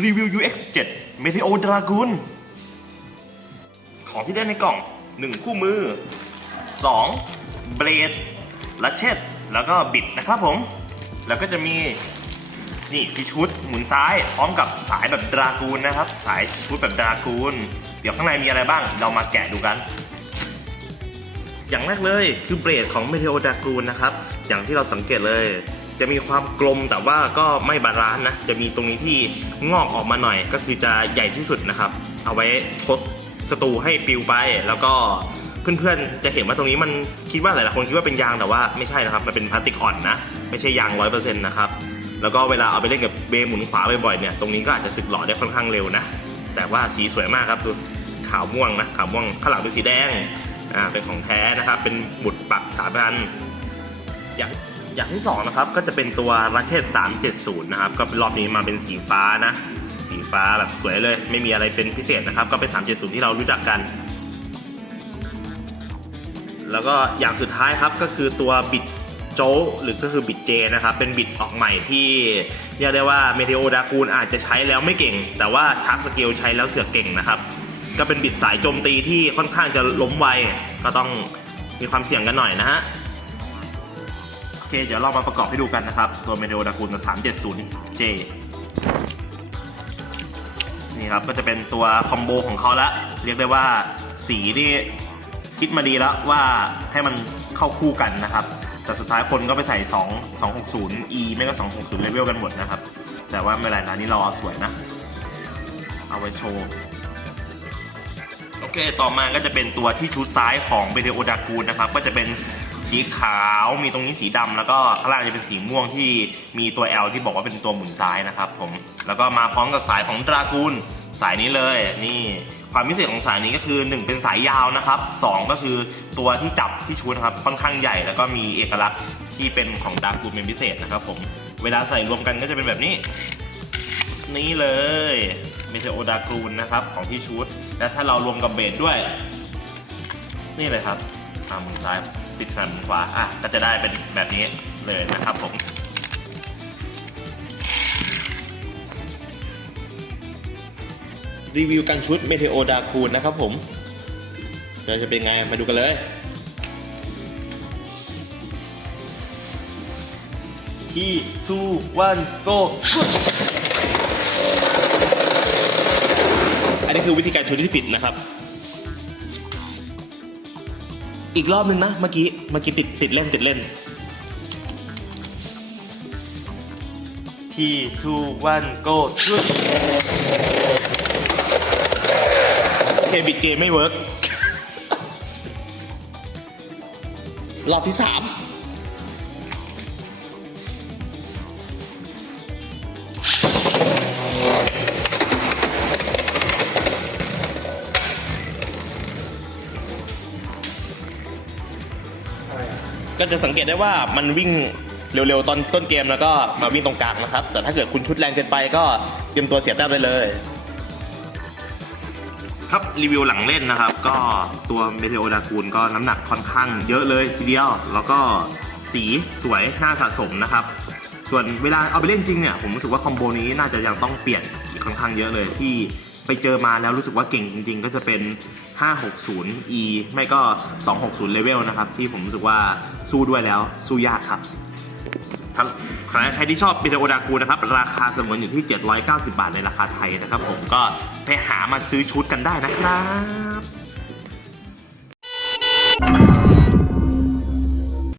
รีวิว UX 7 Meteo Dragoon ของที่ได้ในกล่อง 1 คู่มือ 2 เบลดลัชเชตแล้วก็บิดนะครับผม แล้วก็จะมี นี่ที่ชุดหมุนซ้าย พร้อมกับสายแบบดรากูนนะครับ สายชุดแบบดรากูน เดี๋ยวข้างในมีอะไรบ้าง เรามาแกะดูกัน อย่างแรกเลยคือเบรดของ Meteo Dragoon นะครับ อย่างที่เราสังเกตเลย จะมีความกลมแต่ว่าก็ไม่บาลานซ์นะ จะมีตรงนี้ที่งอกออกมาหน่อย ก็คือจะใหญ่ที่สุดนะครับ เอาไว้ทดศัตรูให้ปิวไป แล้วก็เพื่อนๆจะเห็นว่าตรงนี้มันคิดว่าหลายๆคนคิดว่าเป็นยางแต่ว่าไม่ใช่นะครับ มันเป็นพลาสติกอ่อนนะ ไม่ใช่ยางร้อยเปอร์เซ็นต์นะครับ แล้วก็เวลาเอาไปเล่นกับเบย์หมุนขวาบ่อยๆเนี่ย ตรงนี้ก็อาจจะสึกหล่อได้ค่อนข้างเร็วนะ แต่ว่าสีสวยมากครับดูขาวม่วงนะ ขาวม่วงข้างหลังเป็นสีแดง อ่า เป็นของแท้นะครับ เป็นหมุดปักสามันอยาง อย่างที่สองนะครับก็จะเป็นตัว Rocket 370 นะครับ ก็เป็นรอบนี้มาเป็นสีฟ้านะ สีฟ้าแบบสวยเลย ไม่มีอะไรเป็นพิเศษนะครับ ก็เป็น 370 ที่เรารู้จักกัน แล้วก็อย่างสุดท้ายครับก็คือตัวบิดโจหรือก็คือบิดเจนะครับ เป็นบิดออกใหม่ที่เรียกได้ว่าเมเทโอดากูนอาจจะใช้แล้วไม่เก่ง แต่ว่าชาร์กสเกลใช้แล้วเสือกเก่งนะครับ ก็เป็นบิดสายโจมตีที่ค่อนข้างจะล้มไวก็ต้องมีความเสี่ยงกันหน่อยนะฮะ เคเดี๋ยวเรามาประกอบให้ดูกันนะครับ ตัวเมเทโอดากูนกับ 370J นี่ครับก็จะเป็นตัวคอมโบของเขาละ เรียกได้ว่าสีที่คิดมาดีแล้วว่าให้มันเข้าคู่กันนะครับ แต่สุดท้ายคนก็ไปใส่ 2 260 E ไม่ก็ 260 level กันหมดนะครับ แต่ว่าไม่เป็นไรร้านนี้รอสวยนะ เอาไว้โชว์โอเค ต่อมาก็จะเป็นตัวที่ชุดซ้ายของเบเดโอดากูนนะครับ ก็จะเป็น สีขาวมีตรงนี้สีดำแล้วก็ข้างล่างจะเป็นสีม่วงที่มีตัว L ที่บอกว่าเป็นตัวหมุนซ้ายนะครับผมแล้วก็มาพร้อมกับสายของดรากูนสายนี้เลยนี่ความพิเศษของสายนี้ก็คือ 1 เป็นสายยาวนะครับ 2 ก็คือตัวที่จับที่ชุดนะครับค่อนข้างใหญ่แล้วก็มีเอกลักษณ์ที่เป็นของดรากูนเป็นพิเศษนะครับผมเวลาใส่รวมกันก็จะเป็นแบบนี้ นี่เลยเมเทโอดากูนนะครับของที่ชุด และถ้าเรารวมกับเบสด้วย นี่เลยครับทำมือซ้าย ติดขนาดมือขวาอะก็จะได้เป็นแบบนี้เลยนะครับผมรีวิวกันชุดเมเทโอดาคูนนะครับผมเดี๋ยวจะเป็นไงมาดูกันเลย ที่ทูวันโกอันนี้คือวิธีการชุดที่ผิดนะครับ อีกรอบนึงนะ เมื่อกี้ เมื่อกี้ติดติดเล่นติดเล่น ที่ทูวันโกชุดโอเคบิดเกมไม่เวิร์กรอบที่สาม ก็จะสังเกตได้ว่ามันวิ่งเร็วๆตอนต้นเกมแล้วก็มาวิ่งตรงกลางนะครับ แต่ถ้าเกิดคุณชุดแรงเกินไปก็เตรียมตัวเสียแต้มได้เลย ครับรีวิวหลังเล่นนะครับ ก็ตัวเมเทโอดากูนก็น้ำหนักค่อนข้างเยอะเลยทีเดียว แล้วก็สีสวยน่าสะสมนะครับ ส่วนเวลาเอาไปเล่นจริงเนี่ยผมรู้สึกว่าคอมโบนี้น่าจะยังต้องเปลี่ยนอีกค่อนข้างเยอะเลยที่ไป เจอมาแล้วรู้สึกว่าเก่งจริง ๆ ก็จะเป็น 560 E ไม่ก็ 260 level นะครับ ที่ผมรู้สึกว่าสู้ด้วยแล้วสู้ยากครับใครที่ชอบบิเทโอดากูนะครับ ราคาสมนอยู่ที่ 790 บาทในราคาไทยนะครับ ผมก็ไปหามาซื้อชุดกันได้นะครับ